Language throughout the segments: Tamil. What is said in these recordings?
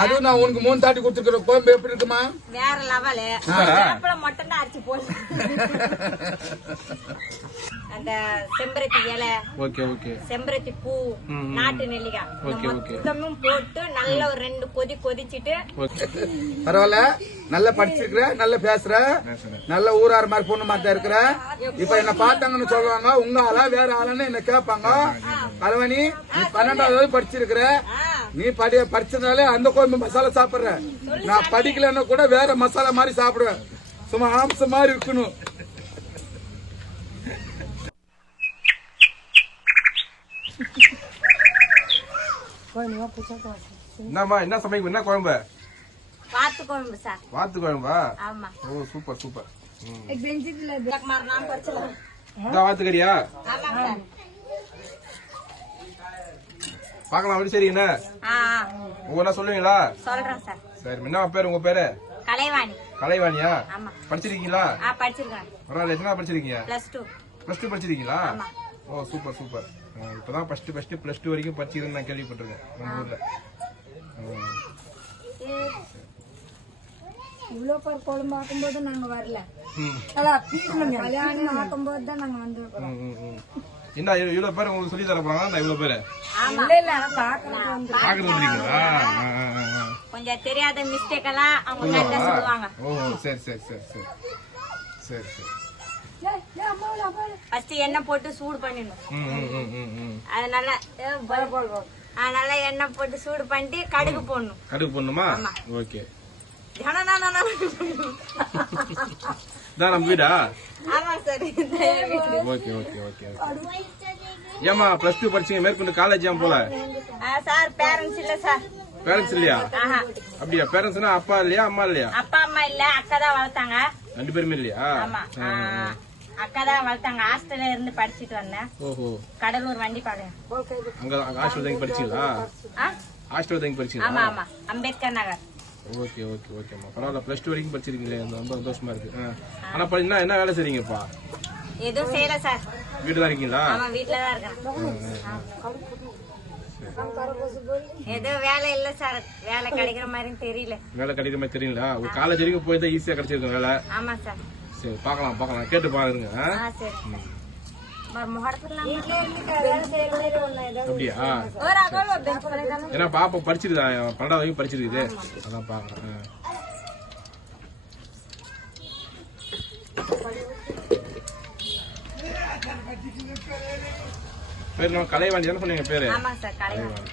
அதுவும் நான் உனக்கு 3 தாட்டி கொடுத்துருக்கிற கோயம்பு எப்படி இருக்குமா? வேற லெவல். மட்டும் தான் அரைச்சு போடு. அந்த செம்பருத்தி இலை, செம்பருத்தி பூ, நாட்டு நெல்லிக்காய் மொத்தமும் போட்டு நல்ல ஒரு 2 கொதி கொதிச்சுட்டு. பரவாயில்ல, நல்லா படிச்சிருக்கிற, நல்லா பேசுற, நல்ல ஊரார் மாதிரி பொண்ணு மாதிரி இருக்கிற. இப்ப என்ன பார்த்தாங்கன்னு சொல்லுவாங்க, உங்க ஆளா வேற ஆளுன்னு என்ன கேட்பாங்க. கலவாணி, நீ 12வது படிச்சிருக்கிற, நீ படிச்சதுனால அந்த கோயம்பு மசாலா சாப்பிடுற. நான் படிக்கலன்னா கூட வேற மசாலா மாதிரி சாப்பிடுவேன். சும்மா ஆம்ச மாதிரி இருக்கணும். என்னம்மா, என்ன சமைக்கும்? என்ன குழம்பு? வாத்து குழம்பு சார். வாத்து குழம்பா? ஆமா. ஓ, சூப்பர் சூப்பர். வாத்துக்கறியா? பாக்கலாம். அப்படி சரி. என்ன ஒவ்வொன்னா சொல்லுவீங்களா? சொல்றேன் சார். சரி, என்ன பேரு? உங்க பேரு? கலைவாணி. கலைவாணியா? ஆமா. படிச்சிருக்கீங்களா? படிச்சிருக்கேன். பரவாயில்ல. என்ன படிச்சிருக்கீங்க? +2 படிச்சிருக்கீங்களா? ஓ, சூப்பர் சூப்பர். இப்பதான் ஃபர்ஸ்ட் +2 வரைக்கும் படிச்சிருக்கேன் நான் கேள்விப்பட்டிருக்கேன் நம்ம ஊர்ல. இவ்வளவு பேர் குழம்பு ஆக்கும்போது நாங்க வரல. கல்யாணம் ஆக்கும்போது தான் நாங்க வந்து. என்ன இவ்வளவு பேர் உங்களுக்கு சொல்லி தர போறாங்க? நான் இவ்வளவு பேரு பாக்குறது வந்துருக்கீங்களா? கொஞ்சம் தெரியாத மிஸ்டேக் எல்லாம் அவங்க கரெக்டா சொல்லுவாங்க. ஓ, சரி சரி சரி சரி சரி சரி. ஃபர்ஸ்ட் எண்ணெய் போட்டு சூடு பண்ணிடணும். அதனால எண்ணெய் போட்டு சூடு பண்ணிட்டு கடுகு போடணும். கடுகு போடணுமா? ஓகே. நம்ம வீடா? ஆமா சார். Okay okay okay. ஏமா +2 படிச்சீங்க, மேற்கொண்டு காலேஜ் ஏன் போல? சார் பேரண்ட்ஸ் இல்ல சார். பேரண்ட்ஸ் இல்லையா? அப்படியா? பேரண்ட்ஸ்னா அப்பா இல்லையா, அம்மா இல்லையா? அப்பா அம்மா இல்ல, அக்கா தான் வளர்த்தாங்க. 2 பேருமே இல்லையா? ஆமா, அக்கா தான் வளர்த்தாங்க. ஹாஸ்டல்ல இருந்து படிச்சிட்டு வந்தேன். ஓஹோ. கடலூர் வண்டிப்பாளையம். அங்க ஹாஸ்டல் தங்கி படிச்சீங்களா? ஹாஸ்டல் தங்கி படிச்சீங்களா? ஆமா ஆமா, அம்பேத்கர் நகர். ஓகே ஓகே ஓகேம்மா, பரவாயில்ல. +2 வரைக்கும் படிச்சிருக்கீங்களே, ரொம்ப சந்தோஷமா இருக்கு. ஆனா என்ன வேலை செய்றீங்கப்பா? எதுவும் செய்யல சார். வீட்டுல தான் இருக்கீங்களா? ஆமா, வீட்டுல தான் இருக்கேன். ஏதோ வேலை இல்ல சார். வேலை கிடைக்கிற மாதிரி தெரியல. வேலை கிடைக்கிற மாதிரி தெரியல. ஒரு காலேஜ் வரைக்கும் போய் தான் ஈஸியா கிடைச்சிருக்கும் வேலை. ஆமா சார். சரி, பாக்கலாம் கேட்டு பாருங்க. அப்படியா? ஏன்னா பாப்பா படிச்சிருக்கா, 12வது வரைக்கும் படிச்சிருக்குது, அதான் பாக்குறேன். பேரு நம்ம கலைவாணி தானே சொன்னீங்க பேரு? கலைவாணி.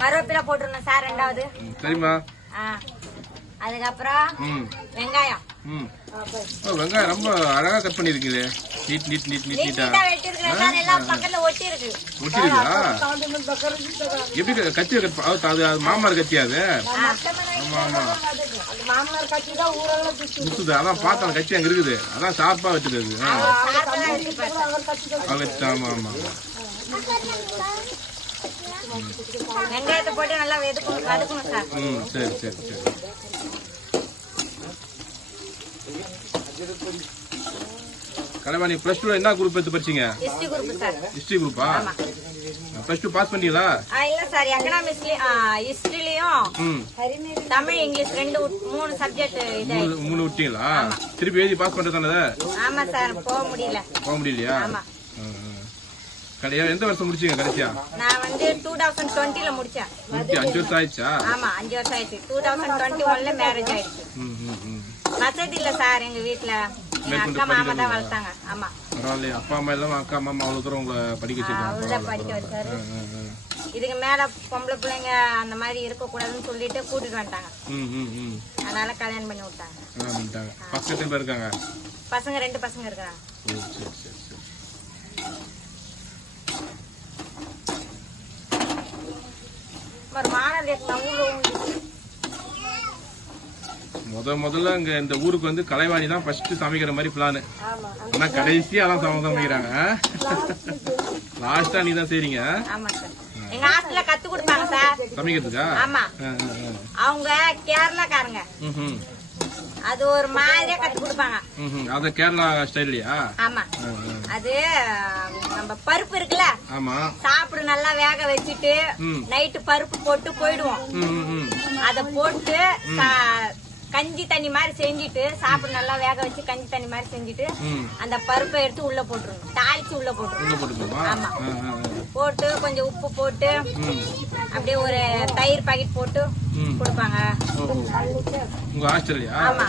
கருவேப்பிலை போட்டுருந்தேன் சார் 2வது. சரிம்மா. அதுக்கப்புறம் வெங்காயம். வெங்காயம் ரொம்ப அழகா கட் பண்ணிருக்கீங்க. நீட்டா வெட்டிருக்கேன் சார். எல்லாம் பக்கத்துல ஒட்டி இருக்கு. ஒட்டிருக்கா? எப்படி கத்தி? அது மாமனார் கத்தியா? அது ஆமா ஆமா, மாமனார் கட்சி தான் ஊரெல்லாம் சுத்துது. அதான் பார்த்தா கத்தி அங்க இருக்குது, அதான் ஷார்ப்பா வச்சிருக்குது. ஆமா ஆமா. வெங்காயத்தை போட்டு நல்லா வதக்கணும் சார். சரி சரி சரி. கலைவாணி, +2 என்ன குரூப் எடுத்து படிச்சீங்க? ஹிஸ்டரி குரூப்பா? +2 பாஸ் பண்ணீங்களா? இல்ல சார், எக்கனாமிக்ஸ்லயும் ஹிஸ்டரிலயும் தமிழ் இங்கிலீஷ் 3 சப்ஜெக்ட் 3 விட்டீங்களா? திருப்பி எழுதி பாஸ் பண்றதானே? ஆமா சார். போக முடியலையா? ஆமா. எந்த வருஷம் முடிச்சீங்க கடைசியா? நான் 2020ல முடிச்சேன். 5 வருஷம் ஆயிடுச்சா? ஆமா, 5 வருஷம் ஆயிடுச்சு. 2021ல மேரேஜ் ஆயிடுச்சு. வசதி இல்ல சார் எங்க வீட்டுல. அக்கா மாமா தான் வளர்த்தாங்க. ஆமா. பரவாயில்ல, அப்பா அம்மா எல்லாம் அக்கா மாமா அவ்வளவு தூரம் உங்களை படிக்க வச்சாரு. இதுக்கு மேல பொம்பளை பிள்ளைங்க அந்த மாதிரி இருக்க கூடாதுன்னு சொல்லிட்டு கூட்டிட்டு வந்துட்டாங்க. அதனால கல்யாணம் பண்ணி விட்டாங்க. பசங்க இருக்காங்க? பசங்க 2 பசங்க இருக்காங்க. முதல்ல இங்க இந்த ஊருக்கு வந்து கலைவாணி தான் ஃபர்ஸ்ட் சமைக்கிற மாதிரி பிளான். ஆனா கடைசியா அதான் சமைக்கிறாங்க. லாஸ்டா நீ தான் செய்றீங்க. எங்க ஹாஸ்டல்ல கத்து கொடுப்பாங்க சார் சமைக்கிறதுக்கா? ஆமா. அவங்க கேரளாக்காரங்க. அது ஒரு மாதிரியா கத்து கொடுப்பாங்க. அத கேரளா ஸ்டைல்லையா? ஆமா. அது நம்ம பருப்பு இருக்குல்ல, ஆமா, சாப்பிடு நல்லா வேக வச்சுட்டு நைட்டு பருப்பு போட்டு போயிடுவோம். அத போட்டு கஞ்சி தண்ணி மாதிரி செஞ்சுட்டு சாப்பிடு நல்லா வேக வச்சு கஞ்சி தண்ணி மாதிரி செஞ்சுட்டு அந்த பருப்பை எடுத்து உள்ள போட்டுருணும், தாளிச்சு உள்ள போட்டுருணும். ஆமா, போட்டு கொஞ்சம் உப்பு போட்டு அப்படியே ஒரு தயிர் பாக்கெட் போட்டு கொடுப்பாங்க. ஆமா.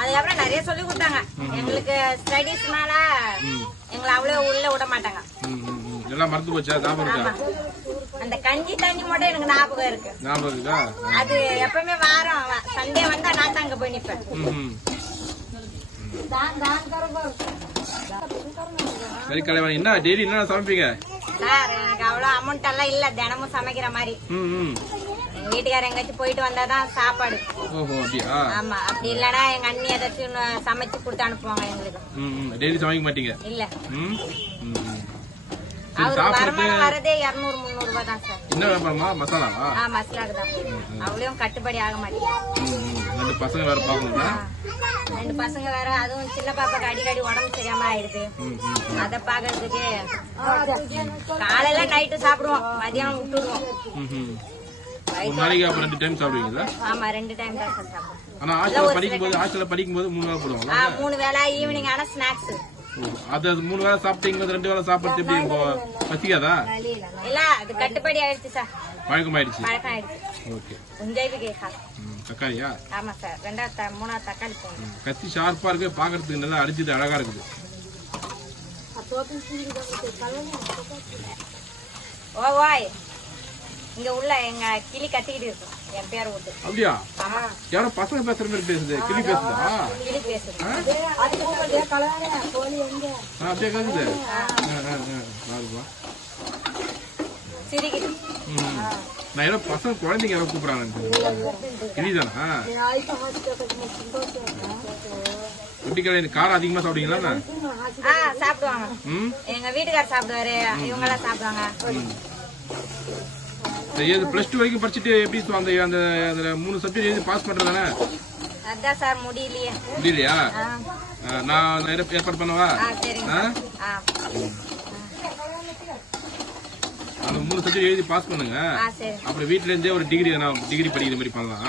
அதுக்கப்புறம் நிறைய சொல்லி கொடுத்தாங்க. எங்களுக்கு ஸ்டடீஸ்னால எங்களை அவ்வளவு உள்ள விட மாட்டாங்க. அந்த கஞ்சி தண்ணி மட்டும் எனக்கு ஞாபகம் இருக்கு. அது எப்பவுமே வாரம் சண்டே வந்தா நான் தான் அங்க போய் நிப்பேன். சரி கலைவாணி, என்ன டெய்லி என்ன சமைப்பீங்க? சார் எனக்கு அவ்வளவு அமௌண்ட் எல்லாம் இல்ல தினமும் சமைக்கிற மாதிரி. எங்க வீட்டுக்காரர் எங்கேயாச்சும் போயிட்டு வந்தாதான் சாப்பாடு. ஆமா, அப்படி இல்லன்னா எங்க அண்ணி ஏதாச்சும் சமைச்சு கொடுத்து அனுப்புவாங்க எங்களுக்கு. டெய்லி சமைக்க மாட்டீங்க? இல்ல, அவரு வருமானம் வரதே 200-300 ரூபாய் தான் சார். என்ன வியாபாரமா? மசாலாவா? மசாலாக்கு தான். அவ்வளவும் கட்டுப்படி ஆக மாட்டேங்குது. 2 பசங்க வேற பாக்கணும்ல? 2 பசங்க வேற, அதுவும் சின்ன பாப்பாக்கு அடிக்கடி உடம்பு சரியாம ஆயிடுது. அத பாக்குறதுக்கு காலையில நைட்டு சாப்பிடுவோம், மதியானம் விட்டுடுவோம். ஒரு நாளைக்கு அப்ப 2 டைம் சாப்பிடுவீங்களா? ஆமா, 2 டைம் தான் சார் சாப்பிடுவோம். ஆனா ஹாஸ்டல்ல படிக்கும்போது 3 வேளை போடுவாங்களா? 3 வேளை, ஈவினிங் ஆனா ஸ்நாக்ஸ். அது 3 வேளை சாப்பிட்டீங்க, 2 வேளை சாப்பிட்டு எப்படி பசிக்காதா? இல்ல, அது கட்டுப்படி ஆயிடுச்சு சார். பழக்கம் ஆயிடுச்சு. ஓகே. உஞ்சைவி கேக்கா. தக்காளியா? ஆமா சார். 2வது 3வது தக்காளி போடணும். கத்தி ஷார்ப்பா இருக்கு, பாக்குறதுக்கு நல்லா அடிச்சிட்டு அழகா இருக்குது. ஓய், இங்க உள்ள எங்க கிளி கத்திக்கிட்டு இருக்கும், என் பேரை விட்டு. அப்படியா? யாரோ பசங்க பேசுற மாதிரி பேசுது. கிளி பேசுதா? கிளி பேசுது. அப்படியே கேக்குது. சிரிக்குது. நான் ஏதோ பசங்க குழந்தைங்க யாரோ கூப்பிடுறாங்க. கிளிதானா? எப்படி கிடையாது? காரம் அதிகமா சாப்பிடுவீங்களா? சாப்பிடுவாங்க. எங்க வீட்டுக்காரர் சாப்பிடுவாரு, இவங்க எல்லாம் சாப்பிடுவாங்க. பிளஸ் 2 வரைக்கும் படிச்சுட்டு எப்படி அந்த 3 சப்ஜெக்ட் எழுதி பாஸ் பண்றதானே? அதான் சார் முடியலையா? நான் ஏற்பாடு பண்ணவா? அந்த 3 சப்ஜெக்ட் எழுதி பாஸ் பண்ணுங்க. அப்புறம் வீட்டுல இருந்தே ஒரு டிகிரி படிக்கிற மாதிரி பண்ணலாம்.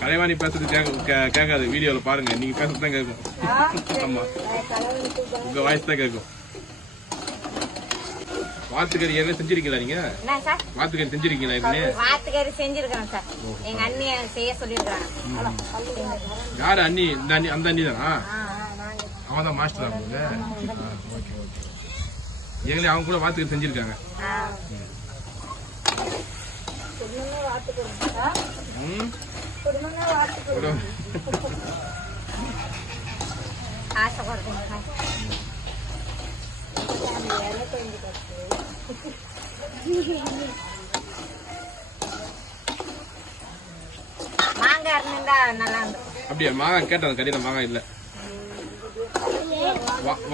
கலைவாணி பேசுறது கேட்காது, வீடியோல பாருங்க. நீங்க பேசுறதுதான் கேட்கும். ஆமா, உங்க வாய்ஸ் தான் கேட்கும். வாத்துக்கறி என்ன செஞ்சிருக்கீங்களா? நீங்க வாத்துக்கறி செஞ்சிருக்கீங்களா? வாத்துக்கறி செஞ்சிருக்கேன் சார். எங்க அண்ணி செய்ய சொல்லிருக்காங்க. யாரு அண்ணி? அந்த அண்ணி தானா? அவன் தான் மாஸ்டர் அவங்க. Okay okay. எங்களே அவங்க கூட வாத்துக்கறி செஞ்சிருக்காங்க. மாங்காய் இருந்தா நல்லா இருக்கும். அப்படியா? மாங்காய் கேட்டேன், கடையில மாங்காய் இல்ல.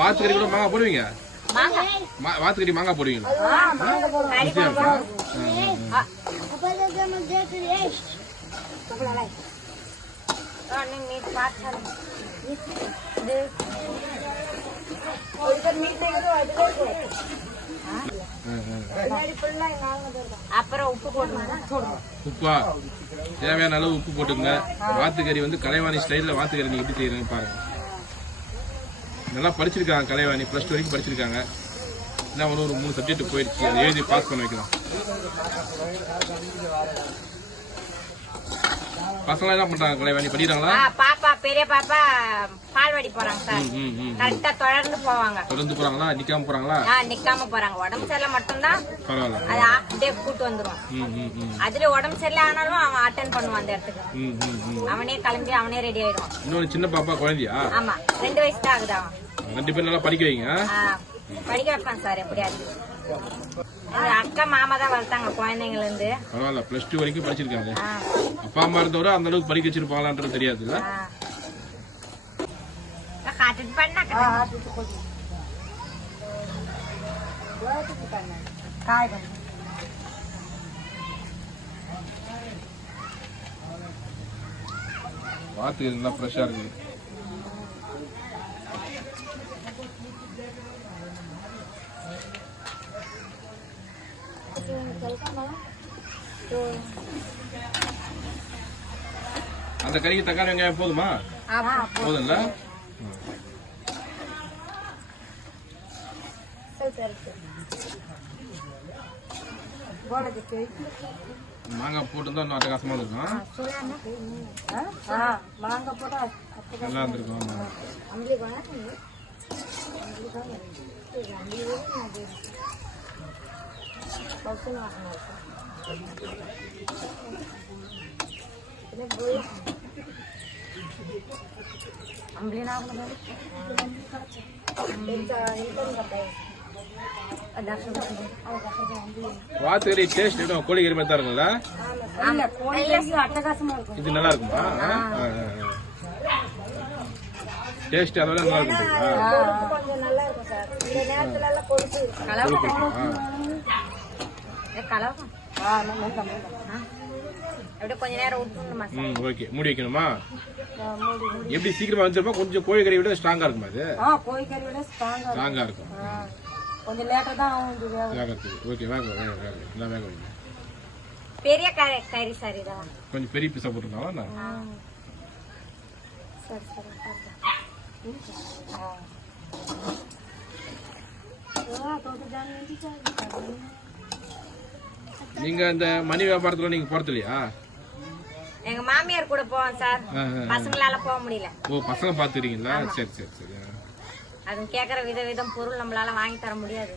வாத்துக்கறி கூட மாங்காய் போடுவீங்க? வாத்துக்கறி மாங்காய் போடுவீங்களா? அப்புறம் உப்பு போட்டுருங்க. உப்பா? தேவையான அளவு உப்பு போட்டுங்க. வாத்துக்கறி வந்து கலைவாணி ஸ்டைல்ல வாத்துக்கறி நீங்க எப்படி செய்யறீங்க பாருங்க. நல்லா படிச்சிருக்காங்க கலைவாணி, +2 வரைக்கும் படிச்சிருக்காங்க. என்ன ஒரு 3 சப்ஜெக்ட் போயிடுச்சு, அதை எழுதி பாஸ் பண்ண வைக்கலாம். பசங்க என்ன பண்றாங்க கலைவாணி? படிக்கிறாங்களா? பாப்பா, பெரிய பாப்பா பால்வாடி போறாங்க சார். கரெக்டா தொடர்ந்து போவாங்க. தொடர்ந்து போறாங்களா? நிக்காம போறாங்களா? நிக்காம போறாங்க. உடம்பு சரியில்லை மட்டும்தான் பரவாயில்ல, அது அப்படியே கூட்டு வந்துருவான். அதுல உடம்பு சரியில்லை ஆனாலும் அவன் அட்டென்ட் பண்ணுவான் அந்த இடத்துக்கு. அவனே கிளம்பி அவனே ரெடி ஆயிடுவான். இன்னொரு சின்ன பாப்பா குழந்தையா? ஆமா, 2 வயசு தான் ஆகுது. அவன் 2 பேரும் நல்லா படிக்க வைங்க. படிக்க வைப்பான் சார் எப்படியாவது. அக்கா மாமா தான் வளர்த்தாங்க குழந்தைங்கள இருந்து. பரவாயில்ல, +2 வரைக்கும் படிச்சிருக்காங்க. அப்பா அம்மா இருந்தவரை அந்த அளவுக்கு படிக்க வச்சிருப்பாங்களான்றது தெரியாதுல்ல. பண்ணாக்க காய் வாத்து நல்லா ஃப்ரெஷ்ஷா இருக்கு. அந்த கறிக்கு தக்காளி வெங்காயம் போதுமா? போதும்ல? மாங்காய் போட்டு இன்னும் அட்டகாசமா இருக்கும். மாங்காய் போட்டா நல்லா இருந்திருக்கும். வாத்துக்கறி டேஸ்ட் கோழிக்கறி மாதிரி தான் இருக்கும்ல? அட்டகாசமா இருக்கும். இது நல்லா இருக்குமா? டேஸ்ட் அதோட நல்லா இருக்கும். கொஞ்சம் நல்லா இருக்கும் சார். இந்த நேரத்துல எல்லாம் கொழுப்பு கலவகம் அப்படியே கொஞ்ச நேரம் விட்டுணுமா? ஓகே, மூடி வைக்கணுமா? எப்படி சீக்கிரமா வந்துருப்பா? கொஞ்சம் கோழிக்கறி விட ஸ்ட்ராங்கா இருக்குமா? அது கோழிக்கறி விட ஸ்ட்ராங்கா இருக்கும். கொஞ்சம் லேட்டா தான் ஆகும் வேகத்துக்கு. ஓகே, வேக நல்லா வேக வைங்க. பெரிய கறி சார் இதான் கொஞ்சம் பெரிய பீஸா போட்டுருக்காங்களா? சரி சரி நீங்க இந்த மணி வியாபாரத்துல நீங்க போறது இல்லையா? எங்க மாமியார் கூட போவோம் சார். பசங்களால போக முடியல. ஓ, பசங்க பாத்துக்கிறீங்களா? சரி சரி சரி. அது கேக்குற விதம் பொருள் நம்மளால வாங்கி தர முடியாது.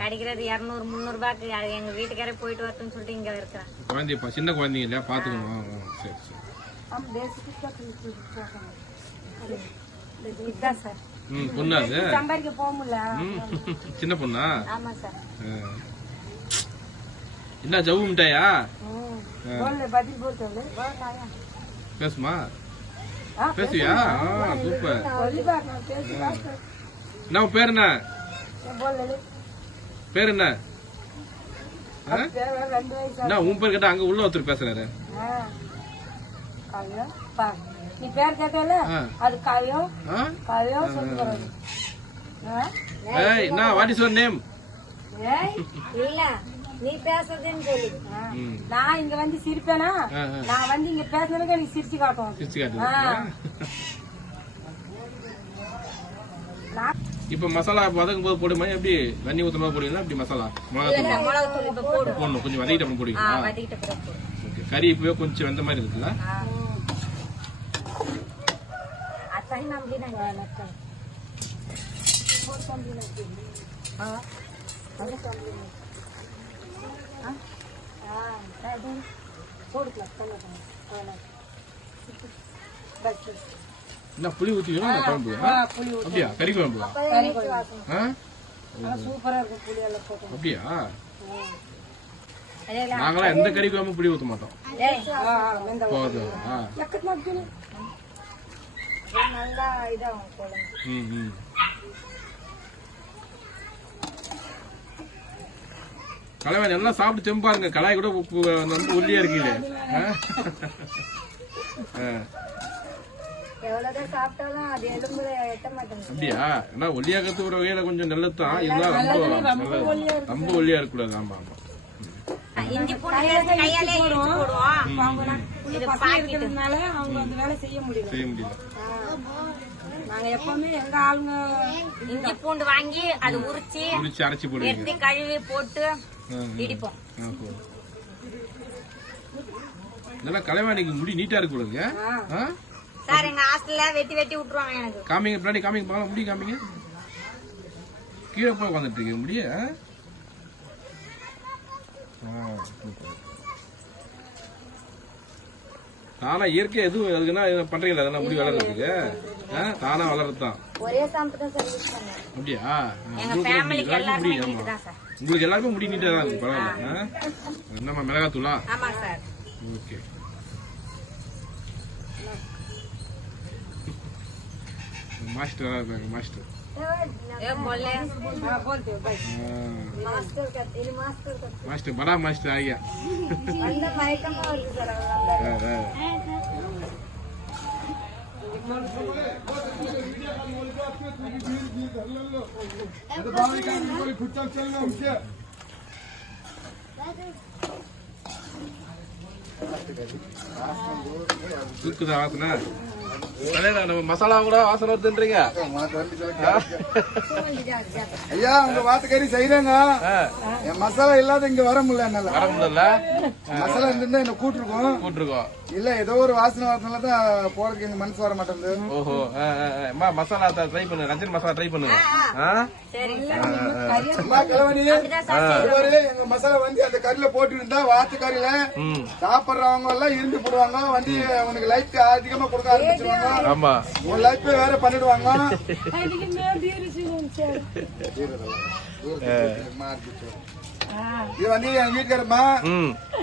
கிடைக்கிறது 200 300 ரூபாய்க்கு. எங்க வீட்டுக்காரே போயிட்டு வரட்டும்னு சொல்லிட்டு இங்க இருக்கிறேன். குழந்தை சின்ன குழந்தைங்க இல்லையா? பாத்துக்கணும். சரி சரி. இதுதான் சார். பொண்ணு அது சம்பாதிக்க போக முடியல. சின்ன பொண்ணா? ஆமா சார். என்ன ஜவு மிட்டாயா? பதில் போட்டு பேசுமா? பேசுவியா? சூப்பர். என்ன உன் பேர்? என்ன பேர்? என்ன என்ன உன் பேர் கேட்டா அங்க உள்ள ஒருத்தர் பேசுறாரு. நீ பேர் கேட்டல அது காவியம். காவியம் சொல்லுறது. ஏய், என்ன வாட் இஸ் யுவர் நேம்? இல்ல நீ பேசுறதுன்னு சொல்லு. நான் இங்க வந்து சிரிப்பேனா? நான் வந்து இங்க பேசுனதுக்கு நீ சிரிச்சு காட்டுவோம். சிரிச்சு காட்டுங்க. இப்ப மசாலா வதக்கும் போது போடுமா? எப்படி தண்ணி ஊத்தமா போடுவீங்களா? எப்படி மசாலா மிளகாத்தூள் இப்ப போடணும்? கொஞ்சம் வதக்கிட்டு அப்புறம் போடுவீங்களா? வதக்கிட்ட பிறகு ஓகே. கறி இப்பவே கொஞ்சம் வெந்த மாதிரி இருக்குல்ல? அத்தனை நம்பி என்ன புளி ஊத்திக்கணும்? குழம்பு அப்படியா? கறி குழம்பு சூப்பரா இருக்கும். புளி எல்லாம் போட்டு அப்படியா? நாங்களாம் எந்த கறி குழம்பு புளி ஊத்த மாட்டோம். போதும். நல்லா இதாகும் குழம்பு. கலைவாணி எல்லாம் சாப்பிட்டு செம்பாருங்க. கலாய் கூட வந்து ஒல்லியா இருக்கீங்க. எவ்வளவுதான் சாப்பிட்டாலும் அது எலும்புல எட்ட மாட்டேங்குது. அப்படியா? ஏன்னா ஒல்லியா கத்து ஒரு வகையில கொஞ்சம் நல்லதுதான். இதெல்லாம் ரொம்ப ஒல்லியா இருக்கக்கூடாது. ஆமா ஆமா. இஞ்சி பூண்டு கையாலே போடுவோம். இது பாக்கிறதுனால அவங்க அந்த வேலை செய்ய முடியல. நாங்க எப்பவுமே எங்க ஆளுங்க இஞ்சி பூண்டு வாங்கி அது உரிச்சு அரைச்சி போடுவோம். எடுத்து கழுவி போட்டு இடிப்போம். இதெல்லாம் கலைவாணிக்கு முடி நீட்டா இருக்கு போடுங்க. சார் எங்க ஹாஸ்டல்ல வெட்டி விட்டுருவாங்க எனக்கு. காமிங்க, பின்னாடி காமிங்க, பாக்கலாம். முடி காமிங்க. கீழே போய் உட்காந்துட்டு இருக்கு முடிய. தானா இயற்கை எதுவும் அதுக்குன்னா பண்றீங்களா? அதெல்லாம் முடி வளர்றதுக்கு தானா வளர்றதுதான். ஒரே ஷாம்பு தான் சார் யூஸ் பண்ணுவேன். அப்படியா? ஃபேமிலிக்கு உங்களுக்கு எல்லாருமே முடி நீட்டா தான் இருக்கு. பரவாயில்ல. என்னம்மா மிளகாத்தூளா? ஆமா சார். ஓகே. மாஸ்டர் இருக்காங்க மாஸ்டர் ஏ बोले बोलते हो भाई मास्टर का ini master का மாஸ்டர் படா மாஸ்டர் ஆகியா anda mayakam அவருக்கு சார் தூக்குதா வாசனை அதேடா நம்ம மசாலா கூட வாசனை வருதுன்றீங்க ஐயா உங்க வாத்துக்கறி செய்யறேங்க என் மசாலா இல்லாத இங்க வர முடியல என்னால வர முடியல மசாலா இருந்தா என்ன கூட்டிருக்கோம் கூட்டிருக்கோம் இல்ல ஏதோ ஒரு வாசனை வரதுனாலதான் போறதுக்கு எங்க மனசு வர மாட்டேங்குது. ஓஹோ மசாலா ட்ரை பண்ணு ரஞ்சன் மசாலா ட்ரை பண்ணுங்க சரிங்க அம்மா கலவணி இவரு எங்க மசாலா வந்து அந்த கறியில போட்டு இருந்தா வாத்து கறியில சாப்பிடுறவங்க எல்லாம் இருந்து போடுவாங்க வந்து உனக்கு லைஃப் அதிகமா கொடுக்க ஆரம்பிச்சிருவாங்க. ஆமா உன் லைஃப் வேற பண்ணிடுவாங்க. இது வந்து என் வீட்டுக்காரம்மா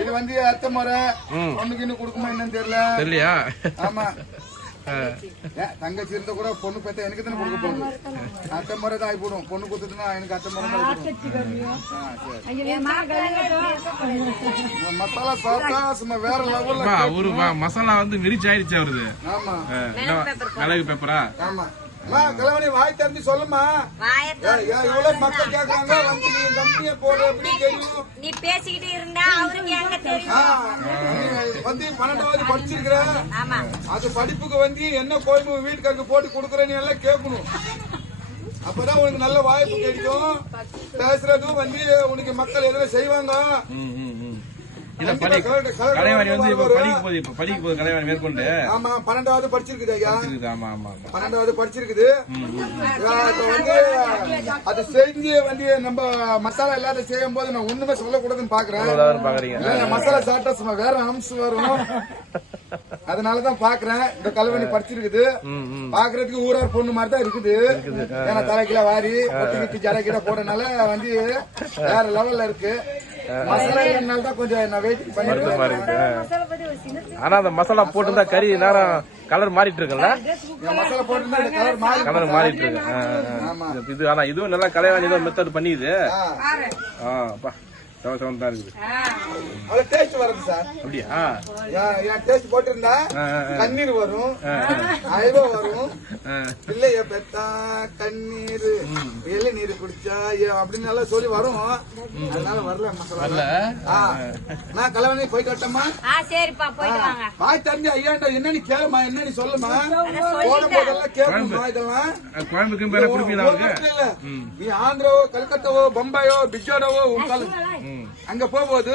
இது வந்து அத்தை முறை பொண்ணுக்கு இன்னும் கொடுக்குமா என்னன்னு தெரியல தெரியலையா ஆமா தங்கச்சி இருந்த கூட பொண்ணு பெத்த எனக்கு தானே கொடுக்க போகுது. அத்தை முறை தான் ஆகி போடும் பொண்ணு கொடுத்துட்டுனா எனக்கு அத்தை முறை மசாலா சாப்பிட்டா சும்மா வேற லெவல்ல ஒரு மசாலா வந்து மிரிச்சு ஆயிடுச்சு அவருது. ஆமா மிளகு பெப்பரா ஆமா கலவணி வாய் திறந்து சொல்லுமா எவ்வளவு மக்கள் கேக்குறாங்க வந்து நீ கம்பெனிய போடுற எப்படி தெரியும் நீ பேசிக்கிட்டு இருந்தா அவருக்கு எங்க தெரியும் வந்து 12வது படிச்சிருக்கிற ஆமா அது படிப்புக்கு வந்து என்ன கோயில் வீட்டுக்கு போட்டு கொடுக்குறேன்னு எல்லாம் கேட்கணும். அப்பதான் உனக்கு நல்ல வாய்ப்பு கிடைக்கும். பேசுறதும் வந்து உனக்கு மக்கள் எதுவும் செய்வாங்க. கலைவாணி வந்து படிக்க போகுது கலைவாணி மேற்கொண்டு. ஆமா 12வது படிச்சிருக்குது ஐயா. ஆமா ஆமா 12வது படிச்சிருக்குது. இப்ப வந்து அது செஞ்சு வந்து நம்ம மசாலா இல்லாத செய்யும் போது நான் ஒண்ணுமே சொல்லக்கூடாதுன்னு பாக்குறேன். மசாலா சாப்பிட்டா சும்மா வேற அம்சம் வரும். அதனாலதான் பாக்குறேன். இந்த கல்வெனி படிச்சிருக்குது. பாக்குறதுக்கு ஊரார் பொண்ணு மாதிரி தான் இருக்குது. ஏன்னா தலைக்கில வாரி ஒட்டி ஜரக்கிட போடனால வந்து வேற லெவல்ல இருக்கு. மசாலா இல்லைனால்தான் கொஞ்சம் நான் வெயிட் பண்ணிட்டு. ஆனா அந்த மசாலா போட்டுதான் கறி நேரம் கலர் மாறிட்டு இருக்குல்ல. மசாலா போட்டுருந்தா இந்த கலர் மாறிட்டு இருக்கு. இது ஆனா இதுவும் நல்லா கலைவாணி ஏதோ மெத்தட் பண்ணிது. தான் இருக்குது. டேஸ்ட் வருது சார். அப்படியா டேஸ்ட் போட்டிருந்தா கண்ணீர் வரும் அயவா வரும். இல்லையா பெத்தா கண்ணீர் எல்ல நீர் குடிச்சா அப்படின்னு எல்லாம் சொல்லி வரும். அதனால வரல மசாலா. நான் கலவணி போய் கட்டமா சரிப்பா போயிட்டு வாங்க. வாய் தம்பி ஐயாண்டா என்ன நீ கேளுமா என்ன நீ சொல்லுமா போடும் போதெல்லாம் கேட்கணுமா இதெல்லாம் கோயம்புக்கு மேல குடுப்பீங்களா? நீ ஆந்திராவோ கல்கத்தாவோ பம்பாயோ பிஜோடாவோ உங்க அங்க போகும்போது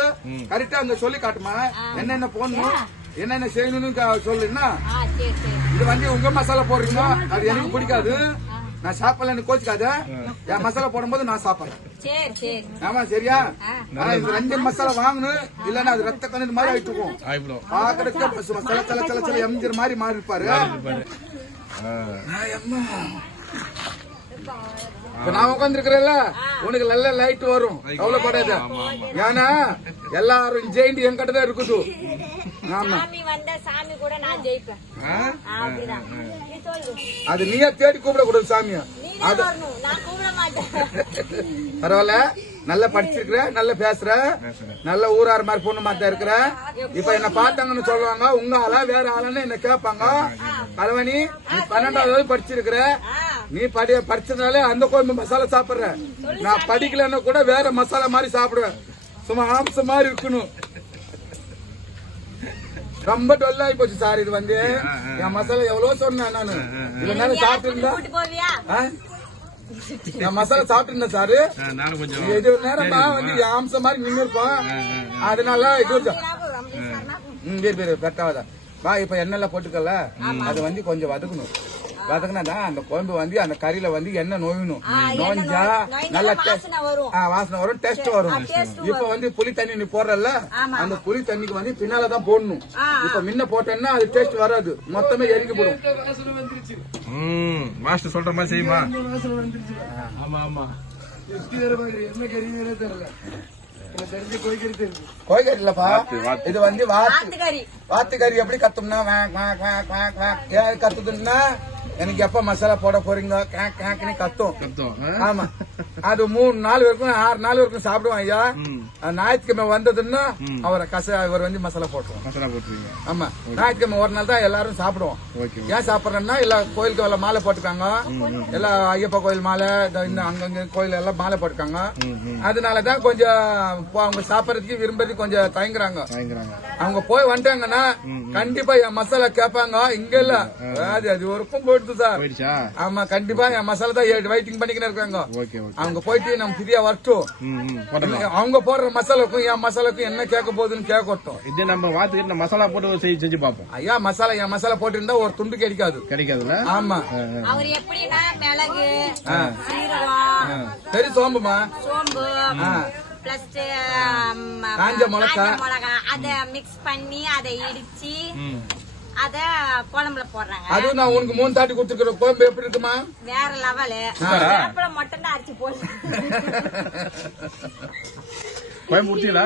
கரெக்டா அங்க சொல்லி காட்டுமா என்னென்ன போடணும் என்னென்ன செய்யணும்னு சொல்லுன்னா இது வந்து உங்க மசாலா போடுறீங்க அது எனக்கு பிடிக்காது. நான் சாப்பிடல கோச்சுக்காத. என் மசாலா போடும்போது நான் சாப்பிடுறேன். ஆமா சரியா? ஆனா இந்த ரஞ்சன் மசாலா வாங்கணும் இல்லன்னா அது ரத்த கண்ணு மாதிரி ஆயிட்டு இருக்கும். பாக்குறதுக்கு மசாலா தலை தலை தலை எம்ஜிஆர் மாதிரி மாறி இருப்பாரு. நான் உட்கார்ந்து இருக்கிறேன்ல உனக்கு நல்ல லைட் வரும் கவலைப்படாத. ஏன்னா எல்லாரும் ஜெயிண்ட் என்கிட்ட தான் இருக்குது. சாமி கூட நான் ஜெயிப்பேன். அது நீயே தேடி கூப்பிட கூடாது சாமியா. அது நான் கூப்பிட மாட்டேன். பரவாயில்ல நல்லா படிச்சிருக்கிற நல்லா பேசுற நல்ல ஊரார் மாதிரி பொண்ணு மாதிரி தான் இருக்கிற. இப்ப என்ன பார்த்தாங்கன்னு சொல்லுவாங்க உங்க ஆளா வேற ஆளுன்னு என்ன கேட்பாங்க. கலவணி நீ 12வது படிச்சிருக்கிற. நீ படிச்சதுனால அந்த கோயம்பு மசாலா சாப்பிடுற. நான் படிக்கலன்னா கூட வேற மசாலா மாதிரி சாப்பிடுவேன். சும்மா ஆம்சம் மாதிரி இருக்கணும். ரொம்ப டொல்லா ஆகி போச்சு சார். இது வந்து என் மசாலா எவ்வளவு சொன்னேன் நானு. இதனால சாப்பிட்டு இருந்தா நான் மசாலா சாப்பிட்டு இருந்தேன் சாரு. இது நேரமா வந்து அம்சம் மாதிரி நின்று இருப்போம். அதனால இது பெட்டாவதா வா இப்ப எண்ணெய் போட்டுக்கல அது வந்து கொஞ்சம் வதக்கணும். வதக்குனாதான் அந்த குழம்பு வந்து அந்த கறியில வந்து எண்ணெய் நோயணும். நோஞ்சா நல்ல வாசனை வரும் டேஸ்ட் வரும். இப்ப வந்து புளி தண்ணி நீ போடுறல அந்த புளி தண்ணிக்கு வந்து பின்னாலதான் போடணும். இப்ப முன்ன போட்டேன்னா அது டேஸ்ட் வராது. மொத்தமே எரிக்கி போடும். மாஸ்டர் சொல்ற மாதிரி செய்யுமா? ஆமா ஆமா என்ன கறி தெரியல. கோய்கறி இல்லப்பா இது வந்து வாத்து கறி. எப்படி கத்தும்னா கத்துதுன்னா எனக்கு எப்ப மசாலா போட போறீங்க கேக்குன்னு கத்தும். கத்தம். ஆமா, அது 3 நாள் வரைக்கும் 6 நாள் வரைக்கும் சாப்பிடுவான் ஐயா. ஞாயிற்றுக்கிழமை வந்ததுன்னா இவர் வந்து மசாலா போட்டுருவோம். மசாலா போட்டுருவீங்க. ஆமா, ஞாயிற்றுக்கிழமை ஒரு நாள் தான் எல்லாரும் சாப்பிடுவோம். ஓகே. ஏன் சாப்பிடுறோம்னா எல்லா கோயிலுக்கு எல்லாம் மாலை போட்டுருக்காங்க. எல்லா ஐயப்பா கோயில் மாலை, இன்னும் அங்கங்க கோயில் எல்லாம் மாலை போட்டுருக்காங்க. அதனாலதான் கொஞ்சம் அவங்க சாப்பிடறதுக்கு விரும்புறதுக்கு கொஞ்சம் தயங்குறாங்க. அவங்க போய் வந்துட்டாங்கன்னா கண்டிப்பா என் மசாலா கேட்பாங்க. இங்க இல்ல அது ஒருக்கும் போயிடுது சார். ஆமா, கண்டிப்பா என் மசாலா தான் வெயிட்டிங் பண்ணிக்கின்னு இருக்காங்க. அவங்க போயிட்டு நம்ம ஃப்ரீயா வரட்டும். அவங்க போடுற மசாலாக்கும் என் மசாலாக்கும் என்ன கேட்க போகுதுன்னு கேட்கட்டும். இதே நம்ம வாத்துக்கிட்ட மசாலா போட்டு செஞ்சு பார்ப்போம். ஐயா, என் மசாலா போட்டு இருந்தா ஒரு துண்டு கிடைக்காதுல்ல. ஆமா, அவர் எப்படின்னா மிளகு, சீரகம், சரி, சோம்புமா, சோம்பு பிளஸ் காஞ்ச மிளகா அத மிக்ஸ் பண்ணி அதை இடிச்சு அத குழம்புல போடுறாங்க. அதுவும் நான் உனக்கு 3 தாட்டி கொடுத்துருக்கிற குழம்பு எப்படி இருக்குமா? வேற லெவலு. வேப்பல மட்டும் தான் அரைச்சு போடு. குழம்பு ஊத்திங்களா?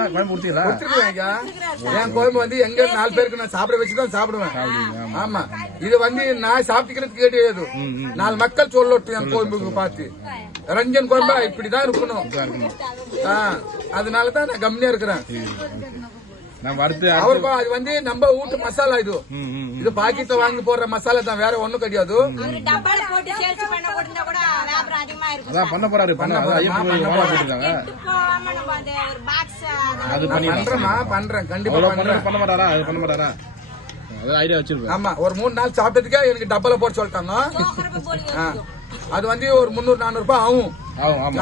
என் குழம்பு வந்து எங்க 4 பேருக்கு நான் சாப்பிட வச்சுதான் சாப்பிடுவேன். ஆமா, இது வந்து நான் சாப்பிட்டுக்கிறதுக்கு கிடையாது. 4 மக்கள் சொல்லட்டும் என் குழம்புக்கு பார்த்து ரஞ்சன் குழம்பா இப்படிதான் இருக்கணும். அதனாலதான் நான் கம்மியா இருக்கிறேன். அவருக்கு அது வந்து நம்ம வீட்டு மசாலா. இது பாக்கெட்ல வாங்கி போடுற மசாலா தான், வேற ஒண்ணும் கிடையாது. பண்ண போறாரு. பண்றேன் கண்டிப்பா. பண்ண மாட்டாரா? ஐடியா வச்சிருப்பேன். ஆமா, ஒரு 3 நாள் சாப்பிட்டதுக்கே எனக்கு டப்பால போட்டு சொல்லிட்டாங்க. அது வந்து ஒரு 300-400 ரூபாய் ஆகும்.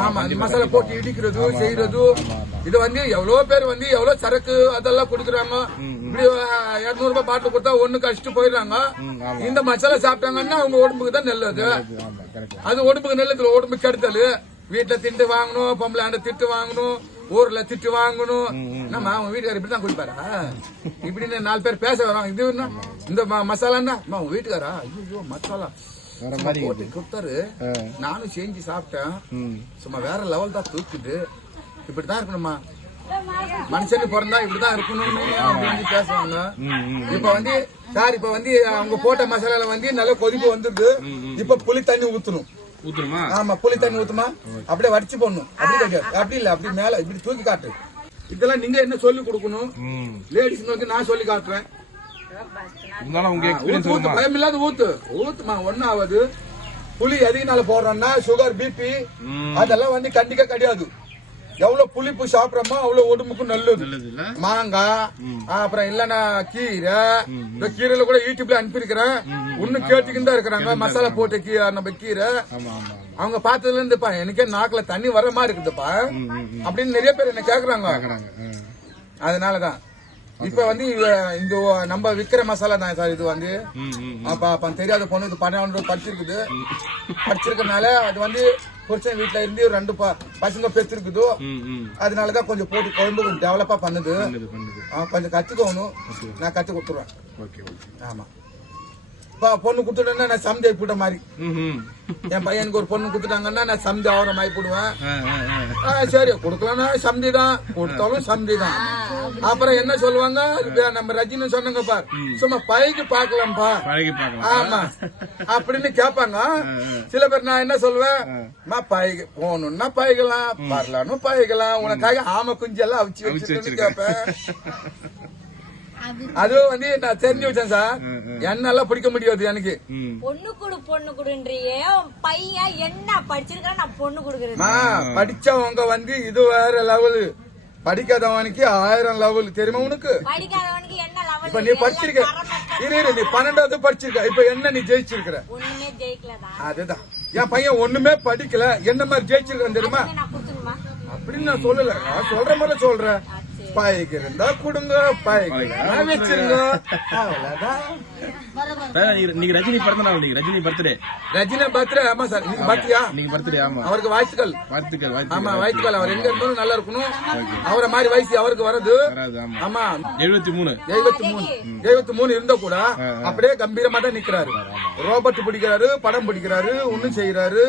ஆமா, மசாலா போட்டு இடிக்கிறது செய்யறது. இது வந்து எவ்வளவு பேர் வந்து எவ்வளவு சரக்கு அதெல்லாம் குடுக்குறாங்க. இப்படி 200 ரூபாய் பாட்டில் கொடுத்தா ஒண்ணு கழிச்சுட்டு போயிடுறாங்க. இந்த மசாலா சாப்பிட்டாங்கன்னா அவங்க உடம்புக்கு தான் நல்லது. அது உடம்புக்கு நல்லது, உடம்பு கெடுத்தல். வீட்டுல திட்டு வாங்கணும், பொம்பளை ஆண்ட திட்டு வாங்கணும், ஊர்ல திட்டு வாங்கணும். நம்ம அவங்க வீட்டுக்காரர் இப்படிதான் குடிப்பாரா இப்படின்னு 4 பேர் பேச வராங்க. இது இந்த மசாலான்னா உங்க வீட்டுக்காரா ஐயோ மசாலா போட்டு கொடுத்தாரு, நானும் செஞ்சு சாப்பிட்டேன், சும்மா வேற லெவல் தான் தூக்குது. இப்படிதான் இருக்கணுமா, மனுஷனு பிறந்தா இப்படிதான் இருக்கணும்னு அப்படின்னு பேசுவாங்க. இப்ப வந்து சார், இப்ப வந்து அவங்க போட்ட மசாலால வந்து நல்ல கொதிப்பு வந்துருது. இப்ப புளி தண்ணி ஊத்தணும். ஆமா, புளி தண்ணி ஊத்துமா, அப்படியே வடிச்சு போடணும். அப்படி இல்ல, அப்படி மேல இப்படி தூக்கி காட்டு. இதெல்லாம் நீங்க என்ன சொல்லி கொடுக்கணும் லேடிஸ் நோக்கி நான் சொல்லி காட்டுறேன். பயம் இல்லாத ஊத்துமா, ஒன்னும் ஆகாது. புளி அதிகனால போடுறோம்னா சுகர், பிபி அதெல்லாம் வந்து கண்டிப்பா கிடையாது. எவ்வளவு புளிப்பு சாப்பிடறோமோ அவ்வளவு உடம்புக்கும் நல்லது. மாங்காய், அப்புறம் இல்லன்னா கீரை, இந்த கீரையில கூட யூடியூப்ல அனுப்பியிருக்கிறேன். இன்னும் கேட்டுக்கிட்டு தான் இருக்கிறாங்க மசாலா போட்டு நம்ம கீரை. அவங்க பார்த்ததுல இருந்துப்பா எனக்கே நாக்குல தண்ணி வர மாதிரி இருக்குதுப்பா அப்படின்னு நிறைய பேர் என்ன கேக்குறாங்க. அதனாலதான் இப்ப வந்து இந்த நம்ம விக்கிற மசாலா தான் சார். இது வந்து தெரியாத பொண்ணு, இது 12 படிச்சிருக்குது. படிச்சிருக்கனால அது வந்து புருஷன் வீட்டுல இருந்து 2 பசங்க பெற்றிருக்குது. அதனாலதான் கொஞ்சம் போட்டு குழம்பு கொஞ்சம் டெவலப்பா பண்ணுது. கொஞ்சம் கத்துக்கணும், நான் கத்து கொடுத்துருவேன். ஆமா, பொண்ணு குடுத்துட்டேன்னா நான் சமைச்சு போட்ட மாதிரி. என் பையனுக்கு ஒரு பொண்ணு குடுத்துட்டாங்கன்னா நான் சமைச்சு ஆகிற மாதிரி போடுவேன். சரி, கொடுக்கலன்னா சமைதான், கொடுத்தாலும் சமைதான். அப்புறம் என்ன சொல்லுவாங்க, நம்ம ரஜினி சொன்னாங்க பார், சும்மா பைக்கு பாக்கலாம்ப்பா. ஆமா அப்படின்னு கேட்பாங்க சில பேர். நான் என்ன சொல்லுவேன், பைக்கு போகணும்னா பைக்கலாம், வரலான்னு பைக்கலாம், உனக்காக ஆமை குஞ்சு எல்லாம் அவிச்சு வச்சுட்டு கேட்பேன். அதுவும் வந்து நான் தெரிஞ்சு வச்சேன் சார், என்னால பிடிக்க முடியாது எனக்கு. பொண்ணு குடுன்றியே பையன் என்ன படிச்சிருக்கா, நான் பொண்ணு குடுக்குறேன். படிச்சவங்க வந்து இது வேற லெவலு, படிக்காதவனுக்கு 1000 லெவல் தெரியுமா உனக்கு? படிக்காதவனுக்கு என்ன லெவல்? இப்ப நீ படிச்சிருக்க, நீ 12வது படிச்சிருக்க, இப்ப என்ன நீ ஜெயிச்சிருக்கிற? ஒண்ணுமே ஜெயிக்கலதான். அதுதான் என் பையன் ஒண்ணுமே படிக்கல, என்ன மாதிரி ஜெயிச்சிருக்கான் தெரியுமா அப்படின்னு நான் சொல்லல. நான் சொல்ற மாதிரி சொல்றேன். பைக்கு இருந்தா கொடுங்க, பைக்கு வச்சிருங்க, அவ்வளவுதான். நீங்க Rajini birthday, Rajini birthday. Rajini birthday. ஆமா சார், நீங்க பர்த்டே. நீங்க பர்த்டே. ஆமா, அவருக்கு வாழ்த்துக்கள். ஆமா, வாழ்த்துக்கள். அவர் எங்க இருந்தாலும் நல்லா இருக்கணும். அவரை மாதிரி வயசு அவருக்கு வருது. ஆமா, 73 இருந்தா கூட அப்படியே கம்பீரமா தான் நிக்கிறாரு. ரோபோட் பிடிக்கிறாரு, படம் பிடிக்கிறாரு, ஒண்ணும் செய்யறாரு.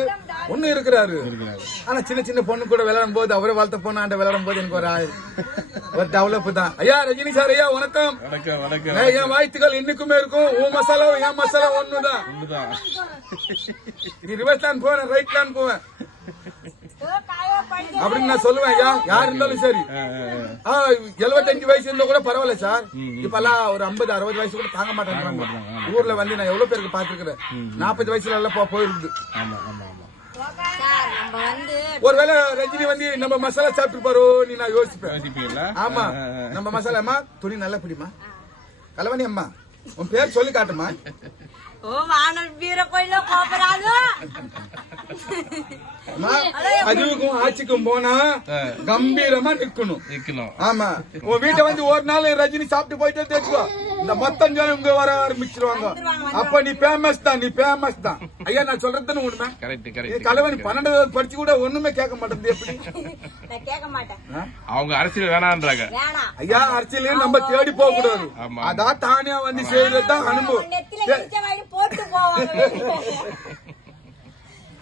ஒண்ணு இருக்கிறாரு. இருக்கிறாரு. ஆனா சின்ன சின்ன பொண்ணு கூட விளையாடும் போது அவரே வளர்த்த பொண்ணு ஆண்ட விளையாடும் போது எனக்கு ஒரு டெவலப் தான். ஐயா ரஜினி சார் ஐயா வணக்கம். வணக்கம் வணக்கம். என் வாழ்த்துக்கள் இன்னைக்குமே இருக்கும். உன் மசாலா என் மசாலா ஒண்ணுதான். நீ ரிவர்ஸ் தான் போவேன், ரைட் தான் போவேன் அப்படின்னு நான் சொல்லுவேன். ஐயா யார் இருந்தாலும் சரி. 75 வயசு இருந்தா கூட பரவாயில்ல சார். இப்ப எல்லாம் ஒரு 50-60 வயசு கூட தாங்க மாட்டேங்கிறாங்க. ஊர்ல வந்து நான் எவ்வளவு பேருக்கு பாத்துருக்கிறேன். 40 வயசுல எல்லாம் போயிருக்கு. ஒருவேளை ரஜினி வந்து நம்ம மசாலா சாப்பிட்டு பாரு நீ நான் யோசிப்பேன். ஆமா நம்ம மசாலா அம்மா துணி நல்லா பிடிமா கலவாணி அம்மா உன் பேர் சொல்லி காட்டுமா. அதுவுக்கும் ஆட்சிக்கும் போனா கம்பீரமா நிக்கணும். ஆமா உன் வீட்டை வந்து ஒரு நாள் ரஜினி சாப்பிட்டு போயிட்டே தேச்சுக்கோ இந்த மொத்தம் ஜனம் இங்க வர ஆரம்பிச்சிருவாங்க. அப்ப நீ பேமஸ் தான். ஐயா நான் சொல்றதுன்னு உண்மை. கலவனி 12வது படிச்சு கூட ஒண்ணுமே கேட்க மாட்டேங்குது. எப்படி கேட்க மாட்டேன். அவங்க அரசியல் வேணான்றாங்க. ஐயா அரசியலையும் நம்ம தேடி போக கூடாது. அதான் தானே வந்து செய்யறதுதான் அனுபவம். போட்டு போவாங்க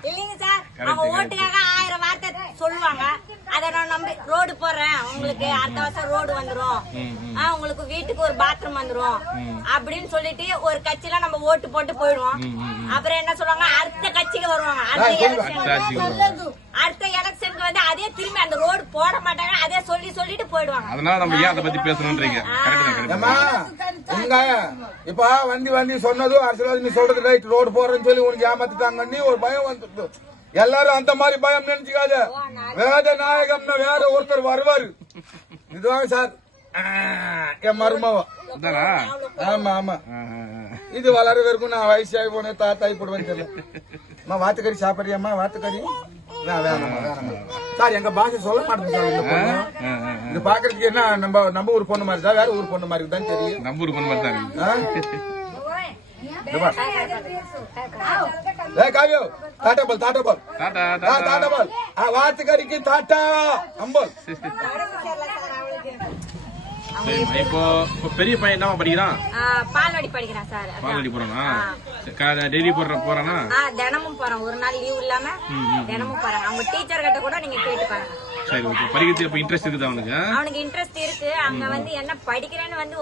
இல்லீங்க சார். அவங்க ஓட்டுக்காக 1000 வார்த்தை சொல்லுவாங்க. அத நான் நம்பி ரோடு போடுறேன் உங்களுக்கு அடுத்த வருஷம் ரோடு வந்துரும், உங்களுக்கு வீட்டுக்கு ஒரு பாத்ரூம் வந்துரும் அப்படின்னு சொல்லிட்டு ஒரு கட்சியில நம்ம ஓட்டு போட்டு போயிடுவோம். அப்புறம் என்ன சொல்லுவாங்க அடுத்த கட்சிக்கு வருவாங்க. அடுத்த எலெக்ஷனுக்கு வந்து அதே திரும்பி அந்த ரோடு போட மாட்டாங்க. அதே சொல்லிட்டு போயிடுவாங்க. அதனால நம்ம ஏன் அதை பத்தி பேசணும்ன்றீங்க. உங்க இப்ப வண்டி சொன்னதும் அரசியல்வாதி நீ சொல்றது ரைட். ரோடு போடுறேன்னு சொல்லி உனக்கு ஏமாத்திட்டாங்க ஒரு பயம் வந்து எல்லாரும் அந்த மாதிரி பயம் நினைச்சுக்காத. வேத நாயகம்னா வேற ஒருத்தர் வருவாரு. இதுவாங்க சார் என் மருமவா. ஆமா இது வளர வரைக்கும் நான் வயசாகி போனேன் தாத்தாயி போடுவேன்னு தெரியல. வாத்துக்கறி சாப்பிடுறியம்மா வாத்துக்கறி வேணாமா சார். எங்க பாஷை சொல்ல மாட்டேங்குது சார். இந்த பொண்ணு இது பாக்குறதுக்கு என்ன நம்ம ஊர் பொண்ணு மாதிரி தான் வேற ஊர் பொண்ணு மாதிரி தான் தெரியும். நம்ம ஊர் பொண்ணு மாதிரி தான். காவியோ டாட்டா பால் வாத்துக்கறிக்கு டாட்டா அம்பல். இப்போ பெரிய பையன் என்ன படிக்கிறான்? பால்வாடி படிக்கிறான் சார். பால்வாடி போறானா? டெய்லி போறானா? தினமும் போறான். ஒரு நாள் லீவ் இல்லாம தினமும் போறான். அவங்க டீச்சர் கிட்ட கூட நீங்க கேட்டு பாருங்க. சரி ஓகே. படிக்கிறது இப்ப இன்ட்ரெஸ்ட் இருக்குது அவனுக்கு? அவனுக்கு இன்ட்ரெஸ்ட் இருக்கு. அங்க வந்து என்ன படிக்கிறேன்னு வந்து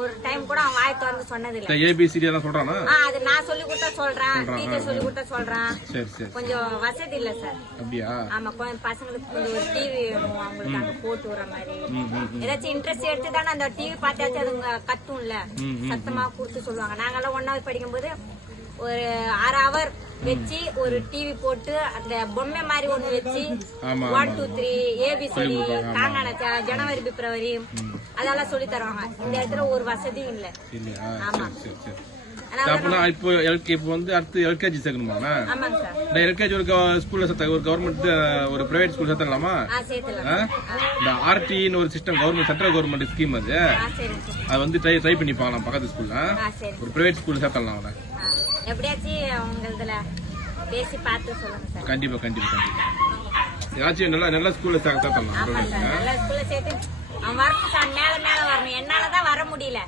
ஒரு டைம் கூட அவன் வாய்க்கு வந்து சொன்னது இல்ல. ஏபிசிடி எல்லாம் சொல்றானா? அது நான் சொல்லி கொடுத்தா சொல்றான், டீச்சர் சொல்லி கொடுத்தா சொல்றான். சரி சரி. கொஞ்சம் வசதி இல்ல சார். அப்படியா? ஆமா கொஞ்சம் பசங்களுக்கு கொஞ்சம் ஒரு டிவி வேணும் அவங்களுக்கு அங்க போட்டு வர மாதிரி. ஏதாச்சும் இன்ட்ரெஸ்ட் எடுத்து தானே அந்த டிவி பார்த்தாச்சும் அதுங்க கத்தும்ல. சத்தமா கூப்பிட்டு சொல்லுவாங்க. நாங்கெல்லாம் 1வது படிக்கும் போது ஒரு 6 hour வச்சு ஒரு டிவி போட்டு அந்த பொம்மை மாதிரி ஒண்ணு வச்சு 1 2 3 ஏபிசிடி காங்கான ஜனவரி பிப்ரவரி அதெல்லாம் சொல்லி தருவாங்க. இந்த இடத்துல ஒரு வசதியும் இல்ல. ஆமா இப்போ வந்து அடுத்து எல்கேஜி சேர்க்கணுமா? ஆமாங்க சார். இந்த எல்கேஜி ஒரு ஸ்கூல்ல சேர்த்த ஒரு கவர்மெண்ட் ஒரு பிரைவேட் ஸ்கூல் சேர்த்தலாமா? இந்த ஆர்டின்னு ஒரு system government central government scheme அது வந்து ட்ரை பண்ணி பார்க்கலாம் பக்கத்து ஸ்கூல்ல. ஒரு பிரைவேட் ஸ்கூல் சேர்த்தலாம் அவனை. எப்படியாச்சும் உங்களதுல பேசி பார்த்து சொல்லுங்க சார். கண்டிப்பா ஏதாச்சும் நல்ல ஸ்கூல்ல சேர்த்தலாம். நல்ல ஸ்கூல்ல சேர்த்து அவன் வரணும் சார். மேல வரணும். என்னாலதான் வர முடியல.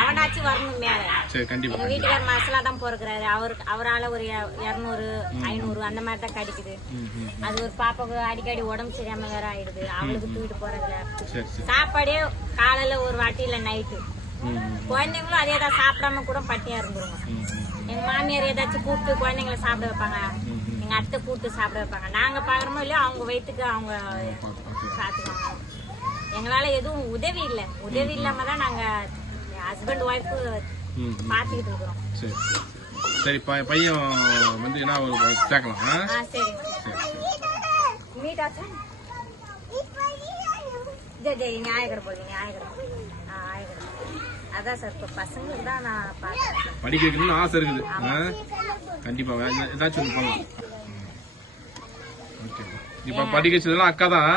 அவனாச்சும் வரணும் மேல. எங்க வீட்டுக்கார மசாலா தான் போறாரு. அவரால ஒரு 200 500 அந்த மாதிரி தான் கிடைக்குது. அது ஒரு பாப்பாவுக்கு அடிக்கடி உடம்பு சரியாம வேற ஆயிடுது. அவளுக்கு தூக்கிட்டு போறதுல சாப்பாடே காலையில ஒரு வாட்டி இல்ல நைட்டு. குழந்தைங்களும் அதேதான் சாப்பிடாம கூட பட்டியா இருந்துருங்க. எங்க மாமியார் ஏதாச்சும் கூப்பிட்டு குழந்தைங்களை சாப்பிட வைப்பாங்க. எங்க அத்தை கூப்பிட்டு சாப்பிட வைப்பாங்க. நாங்க பாக்குறோமோ இல்லையோ அவங்க வயிற்றுக்கு அவங்க சாப்பிடுவாங்க. எங்களால எதுவும் உதவி இல்ல. உதவி இல்லாம தான் நாங்க ஹஸ்பண்ட் ஒய்ஃப் பாத்துக்கிட்டு இருக்கிறோம். சரி பையன் வந்து என்ன கேட்கலாம். சரி மீட்டா சரி ஞாயிறு போடுங்க. அதான் சார் இப்ப பசங்களுக்கு தான் நான் பாக்கிறேன். படிக்க வைக்கணும்னு ஆசை இருக்குது. கண்டிப்பா ஏதாச்சும் பண்ணலாம். இப்ப படிக்க வச்சதெல்லாம் அக்கா தான்.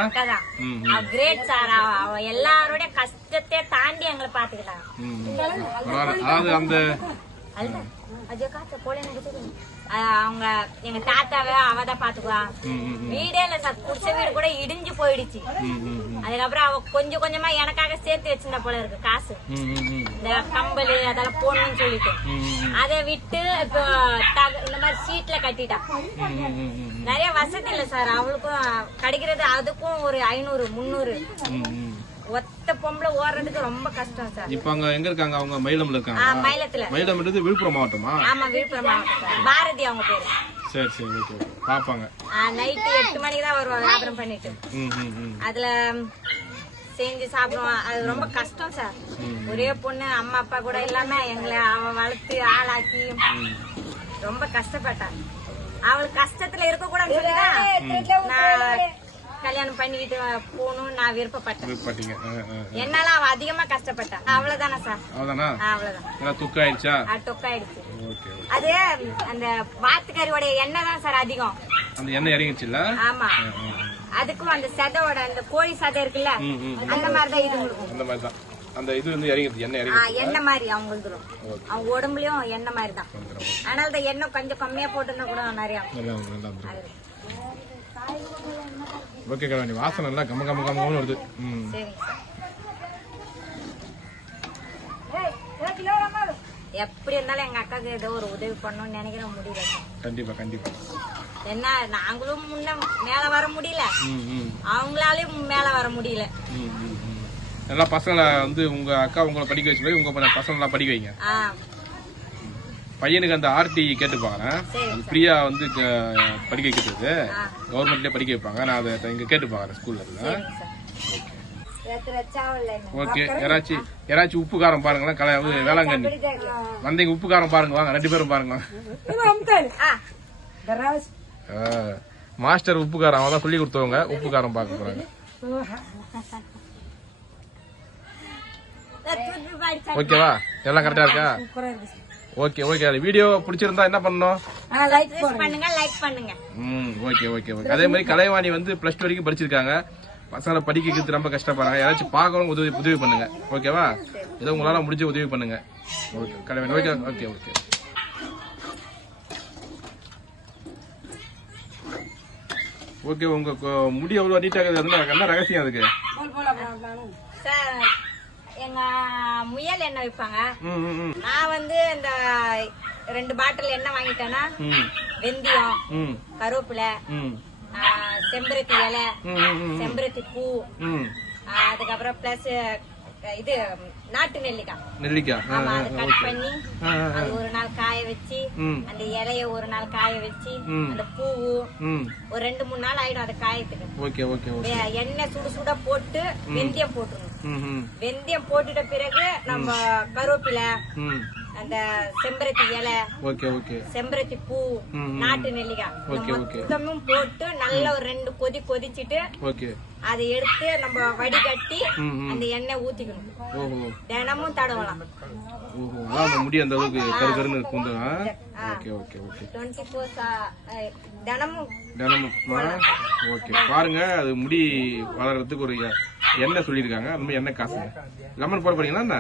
Great sir. அவ எல்லாரோட கஷ்டத்தை தாண்டி எங்களை பாத்துக்கிட்டாங்க. அதாவது அந்த அவங்க எங்க தாத்தாவை அவதான் பாத்துக்குவா. வீடே இல்ல சார், குடிச்ச வீடு கூட இடிஞ்சு போயிடுச்சு. அதுக்கப்புறம் அவ கொஞ்சம் கொஞ்சமா எனக்காக சேர்த்து வச்சிருந்த போல இருக்கு காசு, இந்த கம்பல் அதெல்லாம் போடணும்னு சொல்லிட்டு. அதை விட்டு இப்போ இந்த மாதிரி சீட்ல கட்டிட்டா. நிறைய வசதி இல்ல சார் அவளுக்கும் கிடைக்கிறது, அதுக்கும் ஒரு 500 300. ஒத்த பொம்பளை ஓடுறதுக்கு ரொம்ப கஷ்டம் சார். இப்ப அங்க எங்க இருக்காங்க? அவங்க மயிலம்ல இருக்காங்க. மயிலத்துல. மயிலம்ன்றது விழுப்புரம் மாவட்டமா? ஆமா விழுப்புரம் மாவட்டம். பாரதி அவங்க பேரு. சரி சரி ஓகே பாப்பாங்க. நைட்டு 8 மணிக்கு தான் வருவாங்க வியாபாரம் பண்ணிட்டு. அதுல செஞ்சு சாப்பிடுவோம். அது ரொம்ப கஷ்டம் சார். ஒரே பொண்ணு, அம்மா அப்பா கூட இல்லாம எங்களை அவன் வளர்த்து ஆளாக்கி ரொம்ப கஷ்டப்பட்டான். அவளுக்கு கஷ்டத்துல இருக்க கூடாது நான் கல்யாணம் பண்ணிக்கிட்டு போகணும் நான் விருப்பப்பட்டேன். என்னால அவ அதிகமா கஷ்டப்பட்டா. அவ்வளவுதானே சார்? அவ்வளவுதான். தொக்காயிடுச்சா? தொக்காயிடுச்சு. அது அந்த வாத்துக்கறியோட எண்ணெய் தான் சார் அதிகம். அந்த எண்ணெய் இறங்கிச்சுல்ல? ஆமா. அதுக்கும் அந்த சதையோட அந்த கோழி சதை இருக்குல்ல, அந்த மாதிரிதான் இது இருக்கும். அந்த மாதிரிதான் அந்த இது வந்து இறங்கிடுது, எண்ணெய் இறங்கி எண்ணெய் மாதிரி அவங்களுக்கு அவங்க உடம்புலயும் எண்ணெய் மாதிரி தான். அதனால அந்த எண்ணெய் கொஞ்சம் கம்மியா போட்டுன்னா கூட நிறைய. ஓகே கல்யாணி, வாசனை எல்லாம் கம்ம கம்ம கம்மன்னு வருது. எப்படி இருந்தாலும் எங்க அக்காவுக்கு ஏதோ ஒரு உதவி பண்ணணும்னு நினைக்கிற முடியல. கண்டிப்பா கண்டிப்பா. என்ன நாங்களும் முன்ன மேல வர முடியல, அவங்களாலையும் மேல வர முடியல. நல்லா பசங்களை வந்து உங்க அக்கா உங்களை படிக்க வச்சு போய் உங்க பசங்க எல்லாம் படிக்க வைங்க. பையனுக்கு அந்த ஆர்டி கேட்டுப்பாங்க, அது ஃப்ரீயா வந்து படிக்க வைக்கிறது கவர்மெண்ட்லயே படிக்க வைப்பாங்க. நான் அதை இங்க கேட்டு பாக்குறேன் ஸ்கூல்ல. ஓகே யாராச்சும் உப்பு காரம் பாருங்களேன். வேளாங்கண்ணி வந்தீங்க, உப்பு காரம் பாருங்க, வாங்க 2 பேரும் பாருங்க. மாஸ்டர் உப்பு காரம் அவதான் சொல்லி கொடுத்தவங்க, உப்பு காரம் பார்க்க போறாங்க. ஓகேவா? எல்லாம் கரெக்டா இருக்கா? Okay okay. வீடியோ பிடிச்சிருந்தா என்ன பண்ணணும்? லைக் பண்ணுங்க. Okay okay okay. அதே மாதிரி கலைவாணி வந்து +2 வரைக்கும் படிச்சிருக்காங்க. பசங்களை படிக்க வைக்கிறது ரொம்ப கஷ்டப்படுறாங்க. யாராச்சும் பார்க்கணும், உதவி பண்ணுங்க. ஓகேவா? ஏதோ உங்களால முடிஞ்ச உதவி பண்ணுங்க. Okay Kalaivani. Okay okay okay. Okay உங்க முடி அவ்வளவு நீட்டாக என்ன ரகசியம் அதுக்கு? எங்க முயல் எண்ணெய் வைப்பாங்க. நான் வந்து இந்த 2 பாட்டில் எண்ணெய் வாங்கிட்டேன்னா வெந்தயம், கருவேப்பிலை, செம்பருத்தி இலை, செம்பருத்தி பூ, அதுக்கப்புறம் பிளஸ் இது நாட்டு நெல்லிக்காய். ஆமா, அதை கட் பண்ணி அது ஒரு நாள் காய வச்சு, அந்த இலைய ஒரு நாள் காய வச்சு, அந்த பூவு ஒரு 2-3 நாள் ஆயிடும் அதை காயத்துக்கு. எண்ணெய் சுட போட்டு வெந்தயம் போட்டுருணும். வெந்தயம் போட்டுட்ட பிறகு நம்ம கருவேப்பிலை, அந்த செம்பருத்தி இலை, செம்பருத்தி பூ, நாட்டு நெல்லிக்காய் மொத்தமும் போட்டு நல்லா ஒரு 2 கொதி கொதிச்சுட்டு அதை எடுத்து நம்ம வடிகட்டி அந்த எண்ணெய் ஊத்திக்கணும். தினமும் தடவலாம். முடி அந்த அளவுக்கு கருகருன்னு இருக்கும். 24 தினமும் ஓகே. பாருங்க, அது முடி வளர்றதுக்கு ஒரு எண்ணெய் சொல்லிருக்காங்க. அந்த மாதிரி எண்ணெய் காசுங்க. லெமன் போட போறீங்களா? என்ன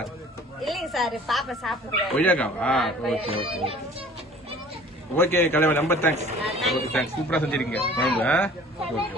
இல்லைங்க சார், பாப்பா சாப்பிடுறேன். கொய்யாக்காவா? Okay okay okay okay. Kalaivani ரொம்ப தேங்க்ஸ். Okay thanks. சூப்பரா செஞ்சிருக்கீங்க. வாங்க. ஓகே.